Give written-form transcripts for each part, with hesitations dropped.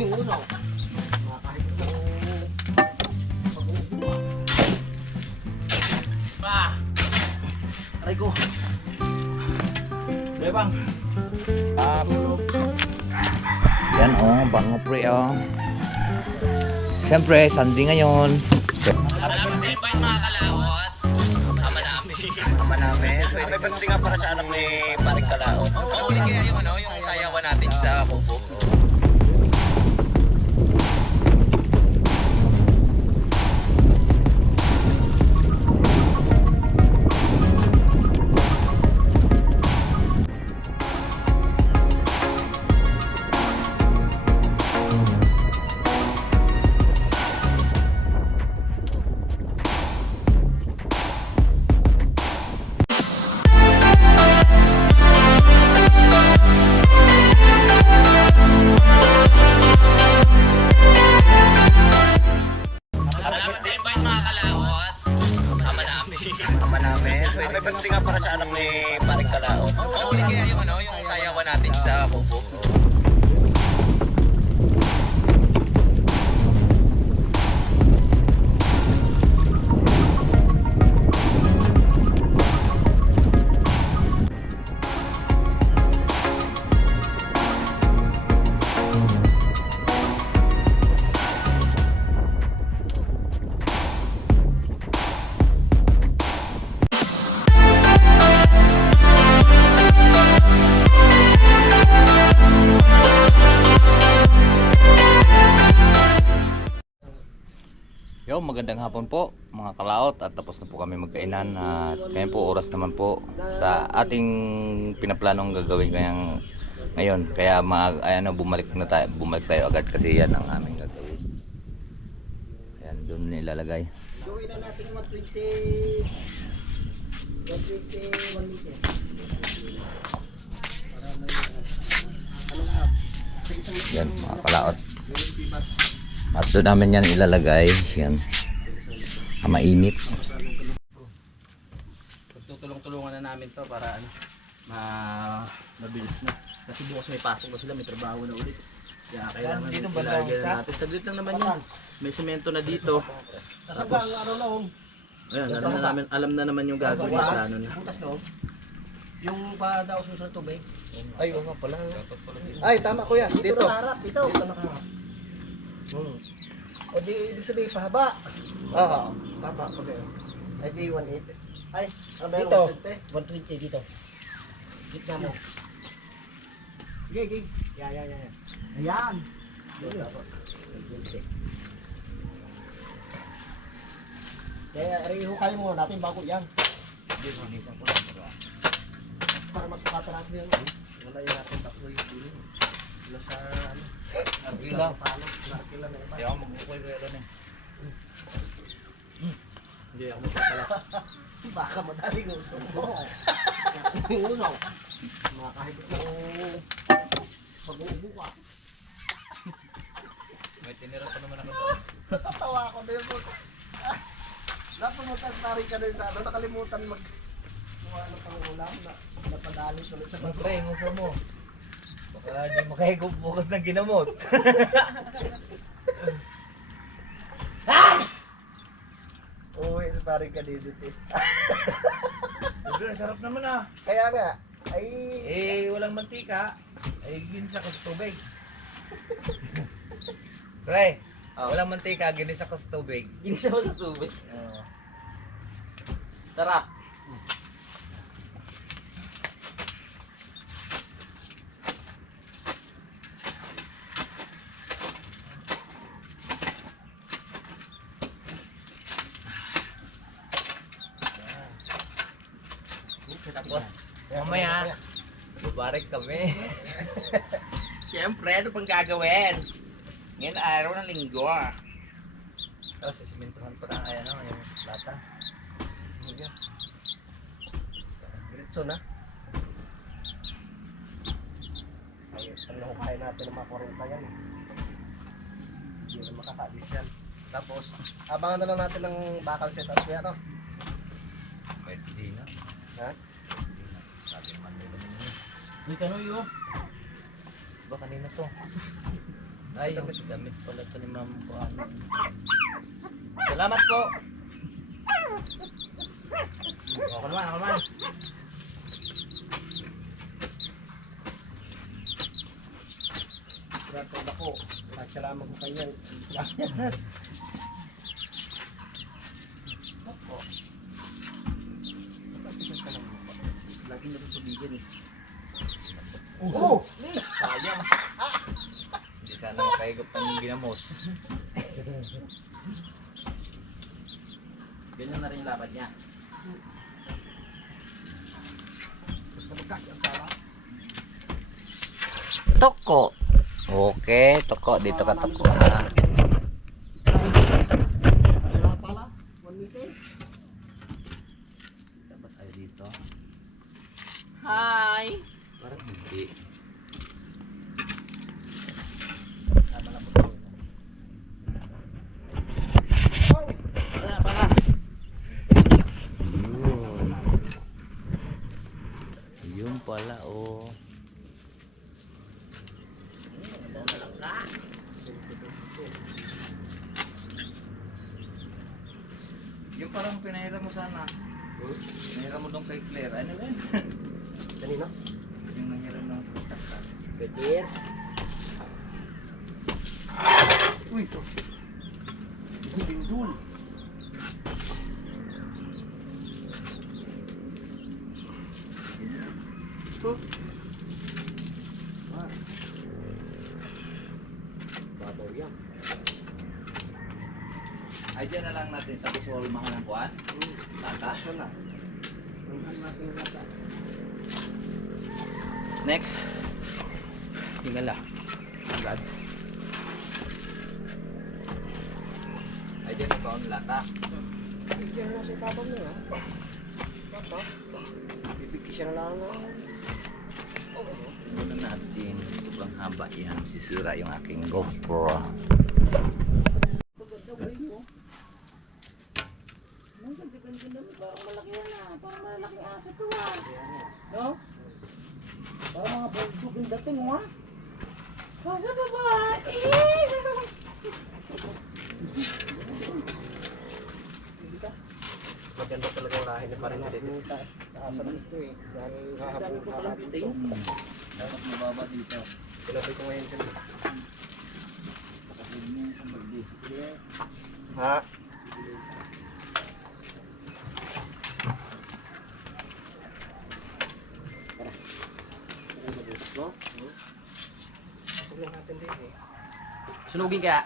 Uno. Kahit aray ko. Bebang. Yan oh, bango pre oh. Siyempre, Sunday ngayon. Salamat sa invite mga kalawot. Ama namin. May pagdating nga para sa anak ni Paring Kalaot. Oo, ulit kaya yung ano, yung sayawan natin sa kubo. Salamat sa invite mga kalawot. Ama namin. May pagdating nga para sa anak ni Paring Kalaot. Oo, ulit kaya yung ano, yung sayawan natin sa kubo. Yo, magandang hapon po mga kalaot at tapos na po kami magkainan at ngayon po oras naman po sa ating pinaplanong gagawin ngayon kaya bumalik tayo agad kasi yan ang aming gagawin. Ayan, doon nilalagay. Gawin na natin 121 meter. Yan mga kalaot. At doon namin yan ilalagay. Yan. Mainit. Tutulong-tulungan na namin to para ano, mabilis na. Kasi bukas may pasok na sila, may trabaho na ulit. Kaya kailangan dito ilalagay natin. Saglit lang naman yan. May semento na dito. Tapos, ayan, alam na naman yung gagawin na plano na. Yung pa daw susunod tubig. Ay, oo nga pala. Ay, tama kuya. Dito. Dito nakaharap. O di ibig sabihin pahaba. Oo. Tama ko din. Ay di 180. Ay, dito. 120 dito. Gitna mo. Gigi. Ya. Ayan. Kaya reho kayo mo natin bago yan. Para magsukatan natin yun. Wala yung natin tatlo yung pili. Wala sa ano. Narkila. Narkila na iba. Kaya ako magbukoy ko yan eh. Hindi ako magpapala. Baka madaling uso mo. Uno. Mga kahit ng pag-uubo ka. May tinira pa naman ako doon. Natatawa ako din po. Napamutan na rin ka din sa ano. Nakalimutan mag kuha ng pang-ulam na napadali tuloy sa bato. Pre, nguso mo. Baka di makahigop bukas ng ginamot. Uwi sa paring ka dito eh. Sarap naman ah. Kaya nga, ay... Eh, walang mantika. Ay, ginisa ko sa tubig. Pre, walang mantika, ginisa ko sa tubig. Ginisa mo sa tubig. Oo. Tara. Tapos, mamaya, babarik kami. Siyempre, ano pang gagawin? Ngayon, araw ng linggo. Tapos, simentuhan pa na, ayan o, yung lata. Diretso na. Ay, ano kaya natin ng mga 40 yan eh. Hindi na makakaalis yan. Tapos, abangan na lang natin ng bakal setup niya, no? Pwede din na. Ha? Sabi naman nila nila. Uy, kanoy yun. Diba kanina to? Ay, yung damit pala ito ni Ma'am po. Salamat po. Ako naman, ako naman. Grabe ako. Salamat ko kayo. Lagi na rin tubigin eh. Oh! Sayang. Hindi sana makaigop ng ginamos. Ganyan na rin yung lapad niya. Gusto magkas ang tama. Toko. Okay, toko. Dito ka toko. Ha? Wala pala. 1 meter. Dapat tayo dito. Hi! Parang hindi. Tama na po. Wala pala. Yun. Yun pala, oh. Yung parang pinahiram mo sana. Pinahiram mo doon kay Claire. Ano ba yun? Kanina? Yung nahiram ng pagkakal. Petir. Uy! Hindi bindul. Babaw yan. Ay, dyan na lang natin. Tapos walmahan ng kuwan. Tata. Ito na. Tingnan natin yung lata. Next. Tingala. Agad. Ay, dyan ikaw ang lata. Diyan na sa tabang niya. Lata. Bibigyan siya na lang ng... Muna natin. Sobrang haba yan. Sisira yung aking GoPro. Parang malaki yan ah. Parang malaking aso to ah. No? Parang mga bulldog yung dating mo ah. Sa babae! Maganda talaga yung lahi ni Parin dito. Sa asa dito eh. Dahil hahapon dito. Dapat mababa dito. Pinabay ko ngayon dyan. Kapatid mo yung sambagdi. Ha? Tulong natin din eh. Sunugin kaya?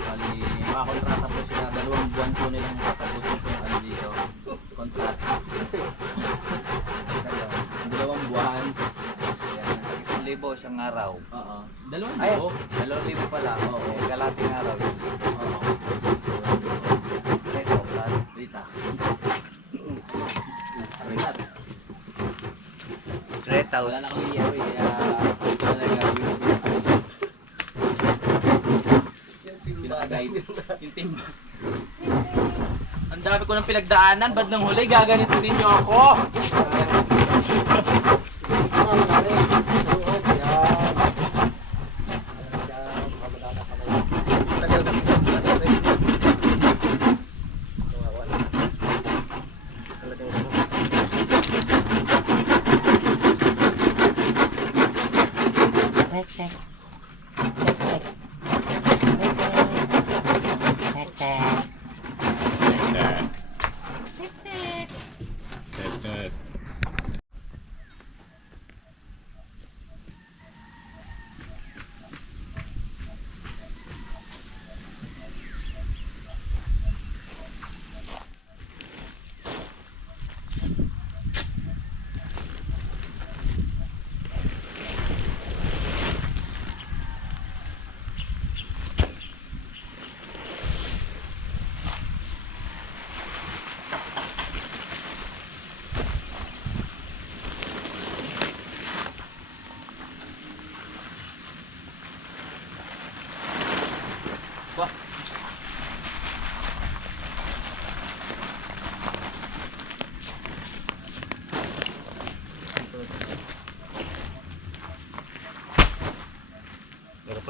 Bali, makakontrata po sila. 2 buwan po nilang tatapusin po yung ano dito. Kontrata. Kaya, 2 buwan. yan, nasa 1,000 isang araw. Oo. 2 Ay, libo. 2,000 pala. Oo, kalating araw. Oo. Ito, plan. Rita. Rita. Wala na kami yero eh. Kaya wala na gagawin. Pinaka-guide. Yung timba. Ang dami ko ng pinagdaanan. Bad ng huli. Gaganito ninyo ako.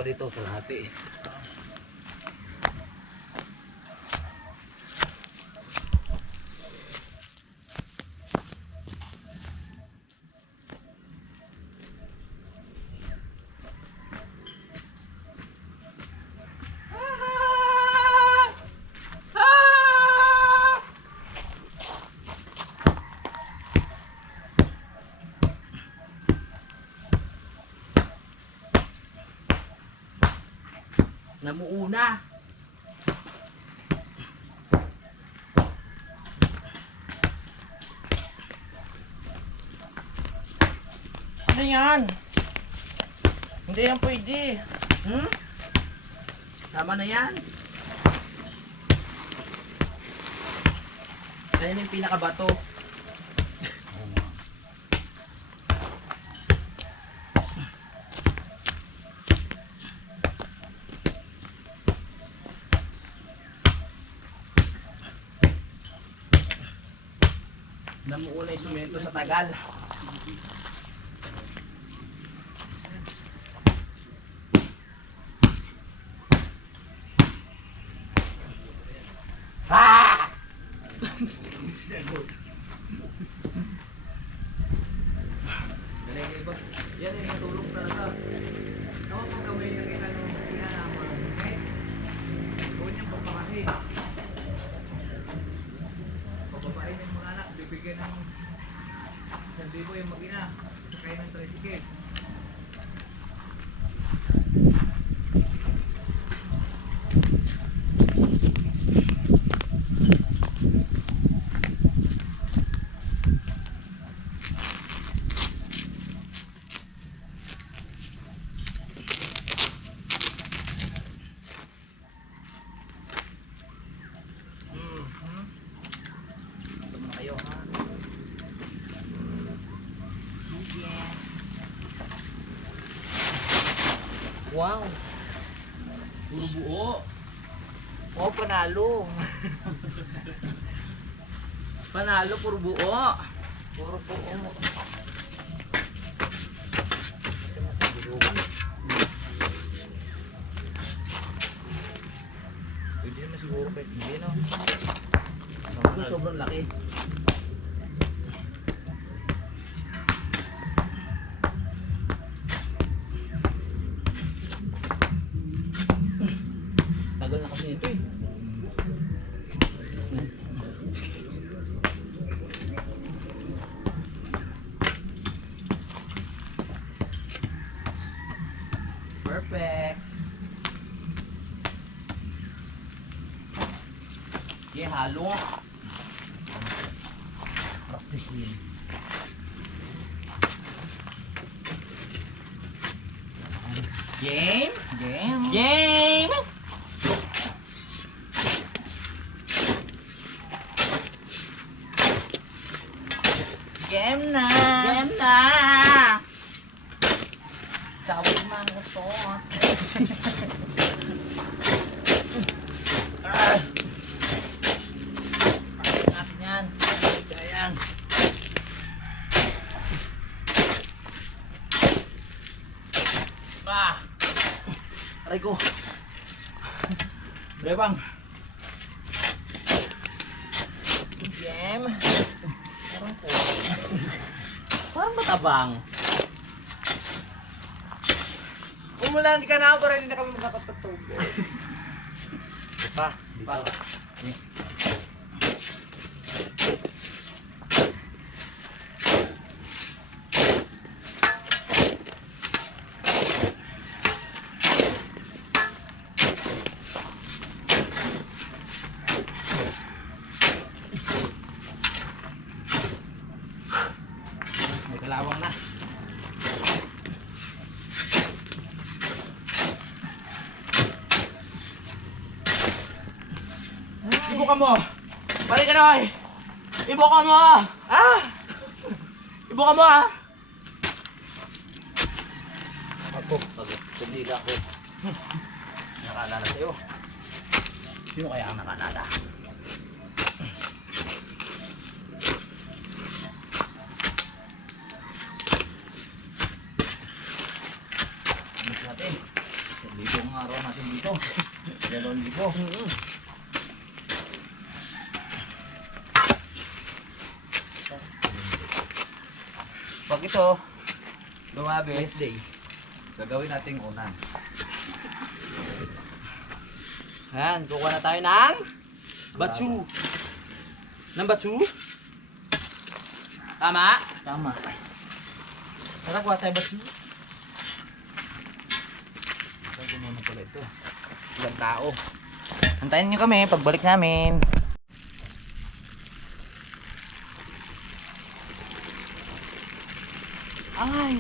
pa dito, kalahati. Namuuna. Ano yan? Hindi yan pwede. Tama na yan. Ayan yung pinakabato. Namuuna yung sumento sa tagal. Ah! Yan yung natulog talaga. Ako pag kami nakita nung pinanaman, huwag niyang pagpakasi. Pababain ng mga anak, bibigyan ng 1,000 yung mag-ina. Sakay ng tricycle. Kayo ha. Sige. Wow. Puro buo. Oh, panalo. Panalo, puro buo. Puro buo. Pwede naman siguro kahit hindi, no? Ito sobrang laki. Tagal na kasi nito eh. Perfect. Okay, halo. Practice yun. Game? Game? Game! Game na! Game na! Sawag man na to. Natin yan. Ayan. Aray ko. Bebang. Game. Parang po. Parang matabang. Umulan ka na, pero hindi na kami magkakapatubig. Pa. May kalawang na. Ibuka mo! Balik ka na, oy! Ibuka mo! Ah! Ibuka mo, ah! Ako, pagkundila ko. Nakalala sa'yo. Sino kaya ang nakalala? Natin. araw natin dito. 2,000. Pag ito, dumabi, Wednesday. gagawin natin unan. Ayan, kukuha na tayo ng batsu. Ng batsu? Tama? Tama. Tara, kuha tayo batsu. Sabi mo na pala ito. Ilang tao. Antayin nyo kami pagbalik namin. Ay!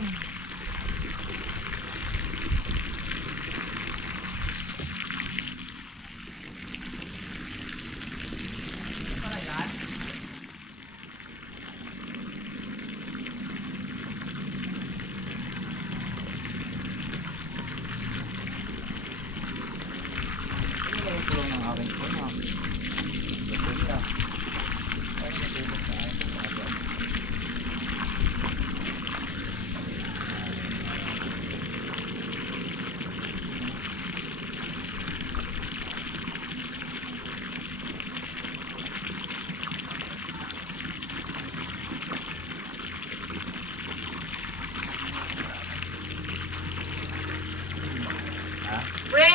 Pre!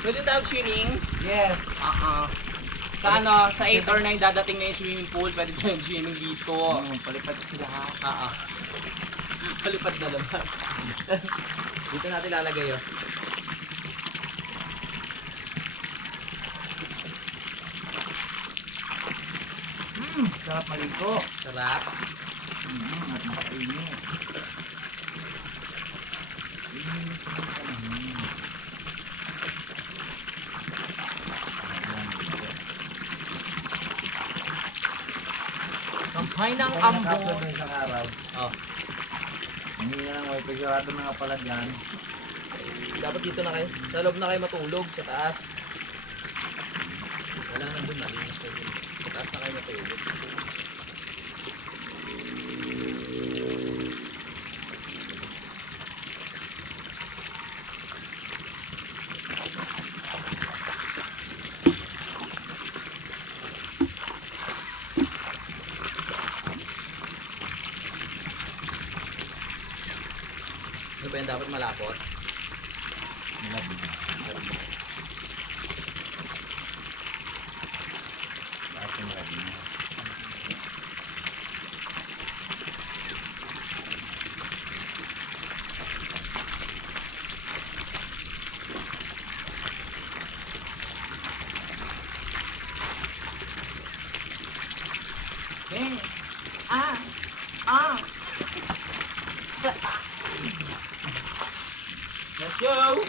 Pwede tayo swimming? Yes. Sa ano, sa 8 or 9 dadating na yung swimming pool, pwede tayo swimming dito. Palipad sila ha. Palipad na naman. Dito natin lalagay yun. Sarap maligo. Sarap. At makainit. Kampay ng Kung ambo. naka-upload na isang araw, Oh, hindi na lang wifi, sigurado na nga pala dyan. dapat dito na kayo. Sa loob na kayo matulog, sa taas. Wala na dun, malinis na dun. Sa taas na kayo matulog. Ano ba yan dapat malapot? Let's go!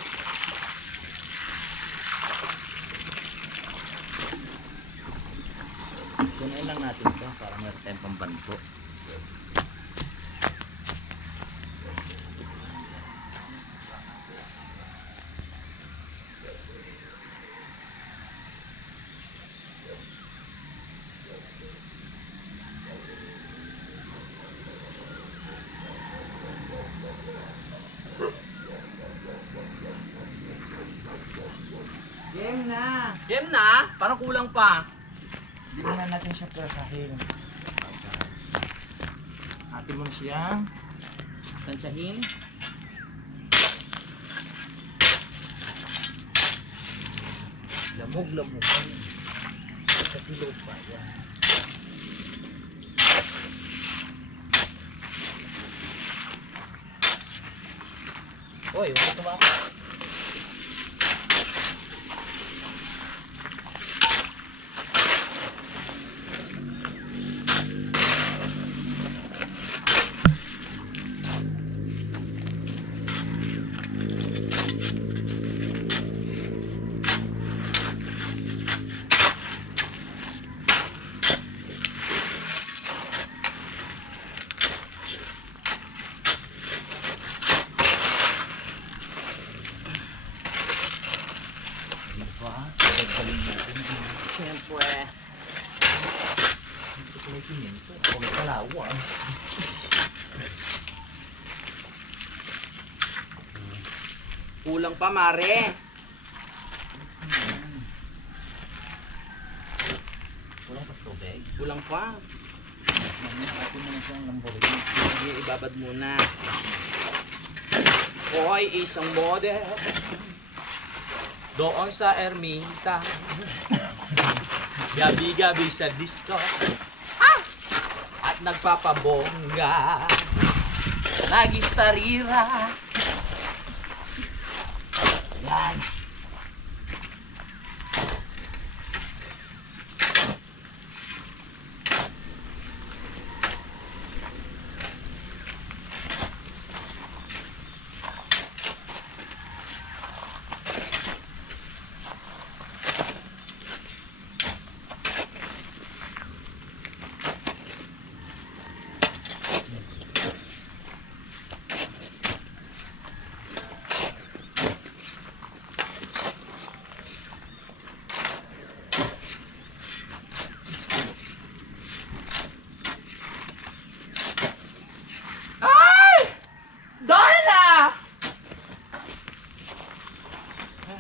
Kunain lang natin ito para meron tayong pambanto. Game na. Game na? Parang kulang pa. Hindi na natin siya prasahin. Atin mo na siya. Tansyahin. Lamog-lamog. Kasi low pa yan. Uy, huwag ito ba? Siyempre. Ito pala yung simento. Ako may kalawa. Kulang pa, mare. kulang pa. Natin naman siyang Lamborghini. Sige, ibabad muna. Hoy, isang model. Doon sa Ermita. Gabi-gabi sa disco. At nagpapabongga. Nagistarira. Yan.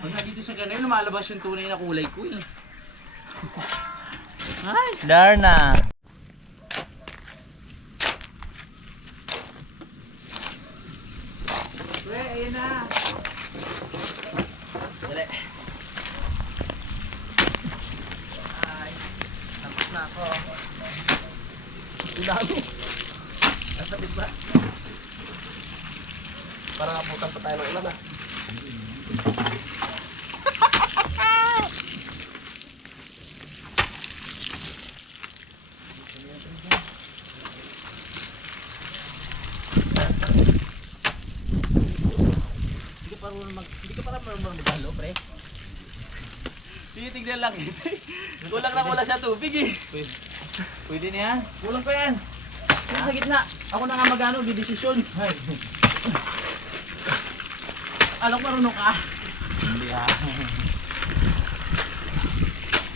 Pag dito sa ganun, lumalabas yung tunay na kulay ko eh. Ay! Darna! Pre, ayun na! Dali. Ay, tapos na ako. Ang dami. Nasa ba? Parang abutan pa tayo ng ulan ah. Hindi ka para marunong maghalo, pre. Titignan lang ito. Kulang na wala sa tubig eh. Pwede na yan? Kulang pa yan. Sa gitna. Ako na nga magano, didesisyon. Alam marunong ka. Hindi ha.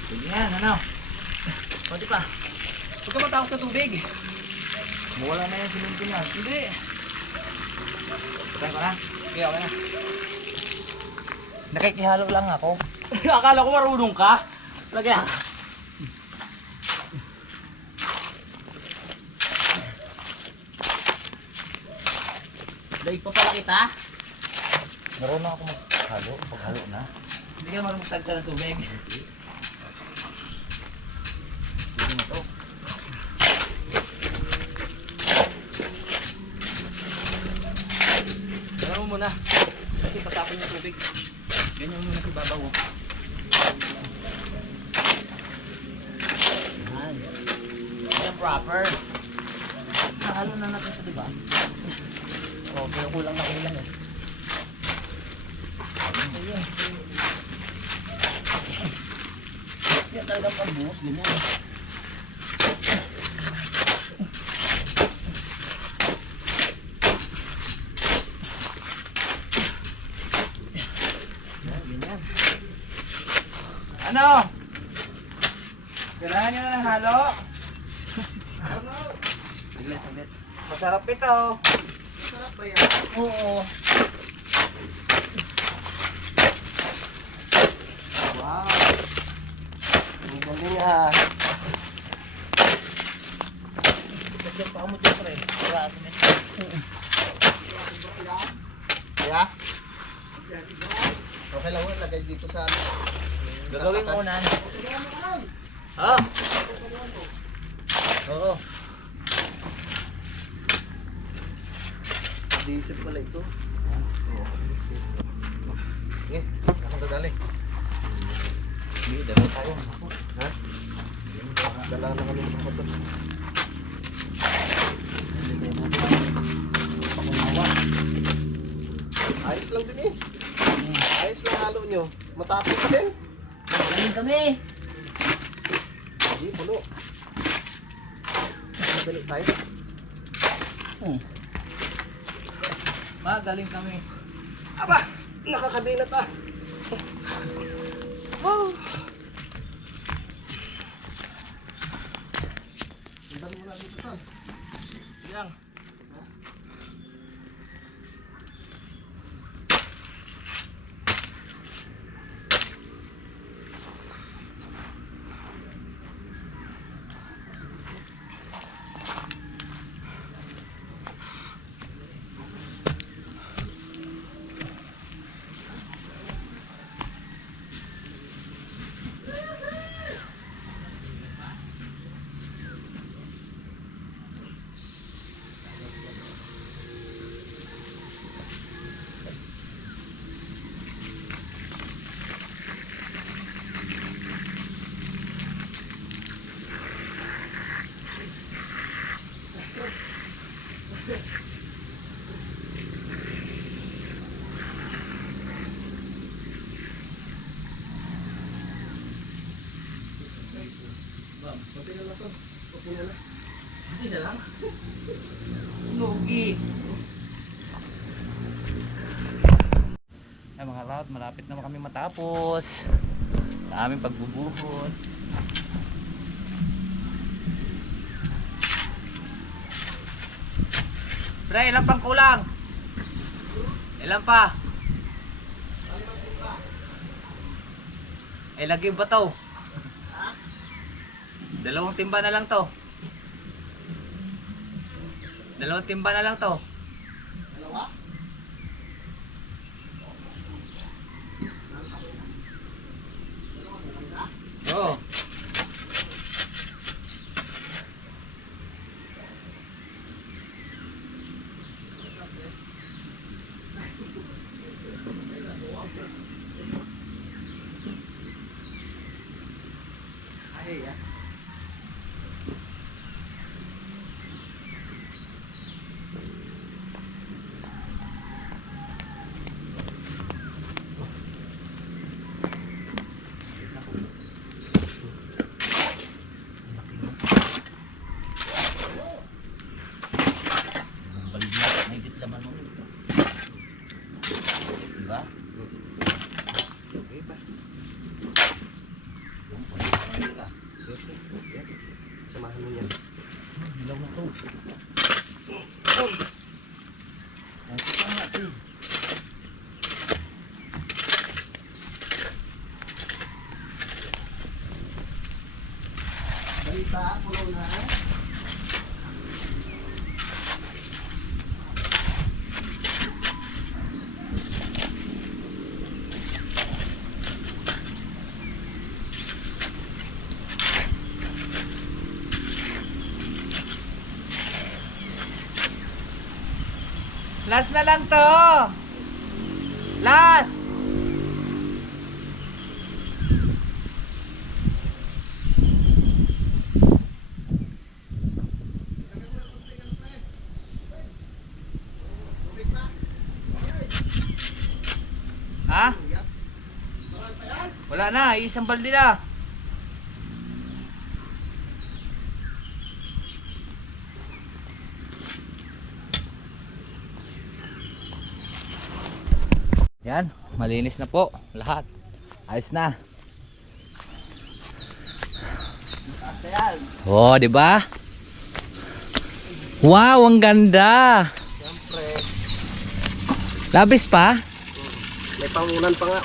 Pwede na yan, ano? Pwede pa. Huwag ka matakot sa tubig. Mawala na yan sinintin yan. Hindi. Patay ko na. Okay, okay na. Nakikihalo lang ako. Akala ko marunong ka. Lagyan. Daig pa pala kita. Marunong ako maghalo. Paghalo na. Hindi ka marunong magtansya ng tubig. Pwede na to. Gano'n mo muna. Kasi tatapon yung tubig. Ganyan mo muna si babaw. Yan. Yan proper. Nahalo na natin ito, diba? Oo, pero kulang na kulang eh. Ayun. Yan talagang pagbuhos, ganyan eh. Ano? Kailangan nyo na ng halo? Saglit, saglit. Masarap ito. Masarap ba yan? Oo. Wow. Ang galing ah. Kasi pa mo dyan pre. Wala sa men. Yeah? Okay lang mo, lagay dito sa ano. Gagawin ko unan. Ha? Oo. Diesel pala ito. Oo, diesel. Sige, ako dadali. Hindi, dalawa tayo. Ha? Dala na kami ng motor. Ayos lang din eh. Ayos lang halo nyo. Matapos ka din. Galing kami. Hindi, puno. Madali tayo. Magaling kami. Aba! Nakakadilat ah! Oh. Sundan mo na dito tal. Sige lang. Okay na to. Okay na. Hindi na lang. Lugi. Ay mga lahat, malapit naman kami matapos sa aming pagbubuhos. Pre, ilan pang kulang? Ilan pa? Eh, lagi ba to? Dalawang timba na lang to. Dalawang timba na lang to. Dalawa? Oo. Ay, ya. Balik na higit laman mo. Diba? Okay pa. Samahan mo yan. Hilaw na to. Balita, puno na. Last na lang to. Last. Ha? Wala na, isang balde na. Yan, malinis na po lahat. Ayos na. Oh, di ba? Wow, ang ganda. Siyempre, Labis pa? may pangunan pa nga.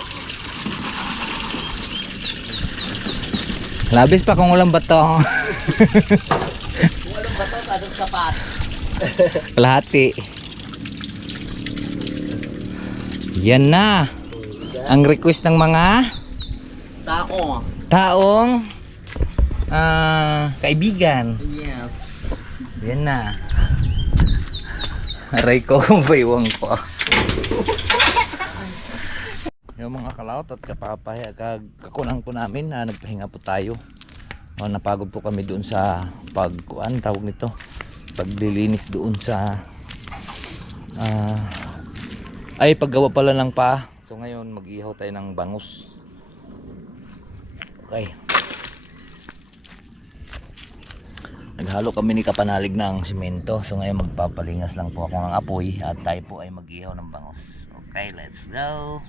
Labis pa kung walang bato. Kung alam ba to, sadong sapat. Kalahati. Yan na. Ang request ng mga Tako. taong kaibigan. Yes. Yan na. Aray ko, baywang ko. Yung mga kalaot at kakunan po namin na nagpahinga po tayo. Napagod po kami doon sa pagkuan, tawag nito, paglilinis doon sa paggawa pala ng paa. So ngayon mag-ihaw tayo ng bangus. Okay. Naghalo kami ni Kapanalig ng simento. So ngayon magpapalingas lang po ako ng apoy at tayo po ay mag-ihaw ng bangus. Okay, let's go.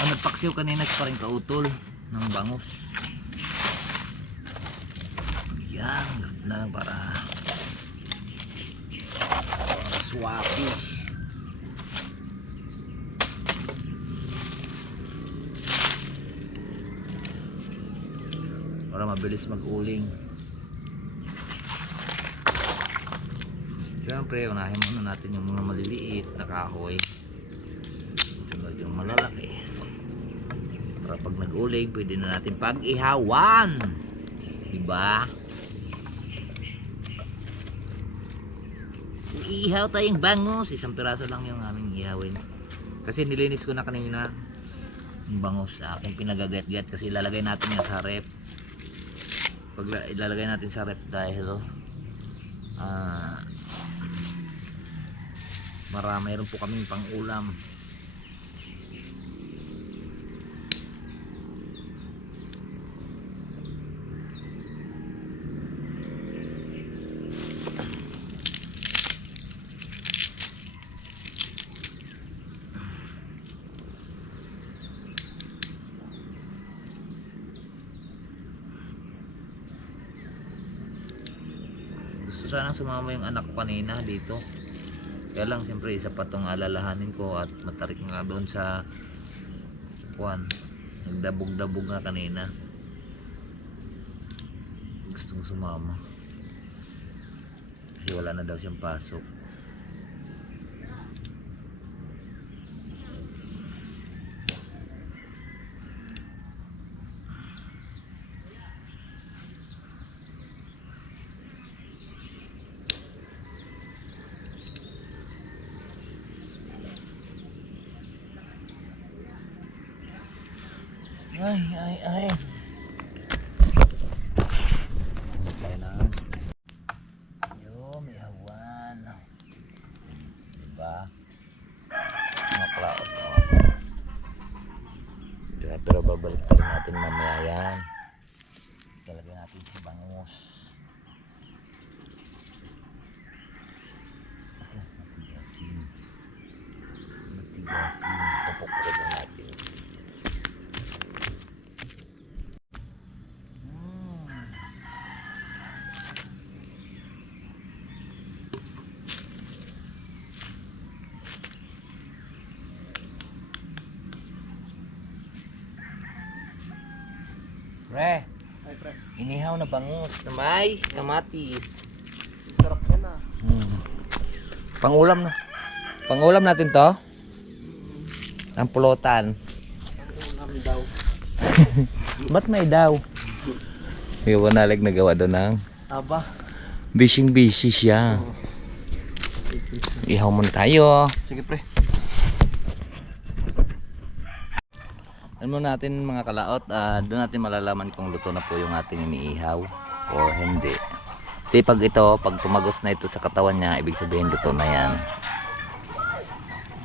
Nagpaksiw kanina pa rin kautol ng bangus. Yan, na lang para swabe. Para mabilis mag-uling. Siyempre, unahin muna natin yung mga maliliit na kahoy. Sunod yung malalaki. Para pag nag-uling, pwede na natin pag-ihawan. Diba? Iihaw tayong bangus. Isang piraso lang yung aming ihawin. Kasi nilinis ko na kanina yung bangus sa aking pinagagat-gat. Kasi ilalagay natin yan sa rep. Pag ilalagay natin sa rep dahil Mayroon po kaming pang-ulam. Sana sumama yung anak ko kanina dito, kaya lang siyempre isa pa tong alalahanin ko at matarik nga doon sa kuwan, nagdabog-dabog nga kanina. Gustong sumama kasi wala na daw siyang pasok. Ay. Tayo na. Yo, may hawan. Diba? Mga cloud. Diba, pero babalik pa rin natin mamaya yan. Talagyan natin si bangus. Matigasin. Pupukpukin lang natin. Pre, Ay, pre. inihaw na bangus na may kamatis. Sarap yan ah. Pangulam na. Pangulam natin to. Ang pulutan. Ang daw. Ba't may daw? Yung wanalig nagawa doon ng Aba. busy siya. Ihaw muna tayo. Sige pre. Alam mo natin mga kalaot, doon natin malalaman kung luto na po yung ating iniihaw or hindi. Kasi pag tumagos na ito sa katawan niya, ibig sabihin luto na yan.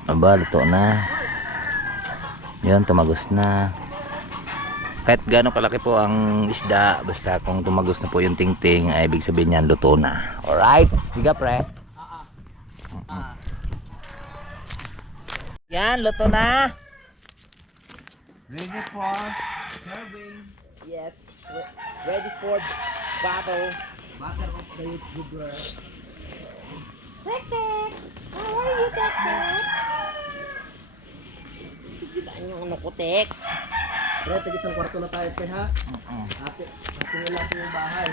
Aba, luto na. Yun, tumagos na. Kahit gaano kalaki po ang isda, basta kung tumagos na po yung tingting, ay ibig sabihin yan luto na. Alright, diga pre. Yan, luto na. Ready for serving. Yes, ready for battle. Butter of the YouTuber. Tek-tek! How are you, Tek-tek? Ang ano ko, Tek? Pre, tig-isang kwarto na tayo pre ha. Ate nila natin yung bahay.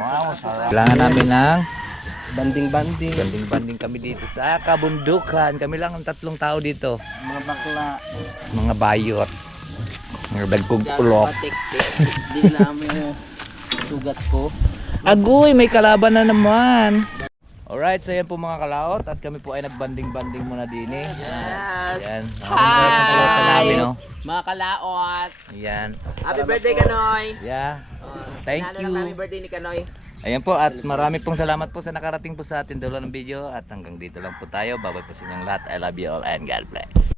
Wow, sarap. Kailangan namin ng Banding-banding. banding-banding kami dito sa kabundukan. Kami lang ang 3 tao dito. Mga bakla. Mga bayot. Mga dagkog ulok. Hindi na yung sugat ko. Agoy, may kalaban na naman. Alright, so yan po mga kalaot. At kami po ay nagbanding-banding muna din eh. Yan. Hi! Namin, no? Mga kalaot. Yan. Happy birthday, Kanoy. Yeah. Thank you. Happy birthday ni Kanoy. Ayan po, at marami pong salamat po sa nakarating po sa ating dulo ng video. At hanggang dito lang po tayo. Bye-bye po sa inyong lahat. I love you all and God bless.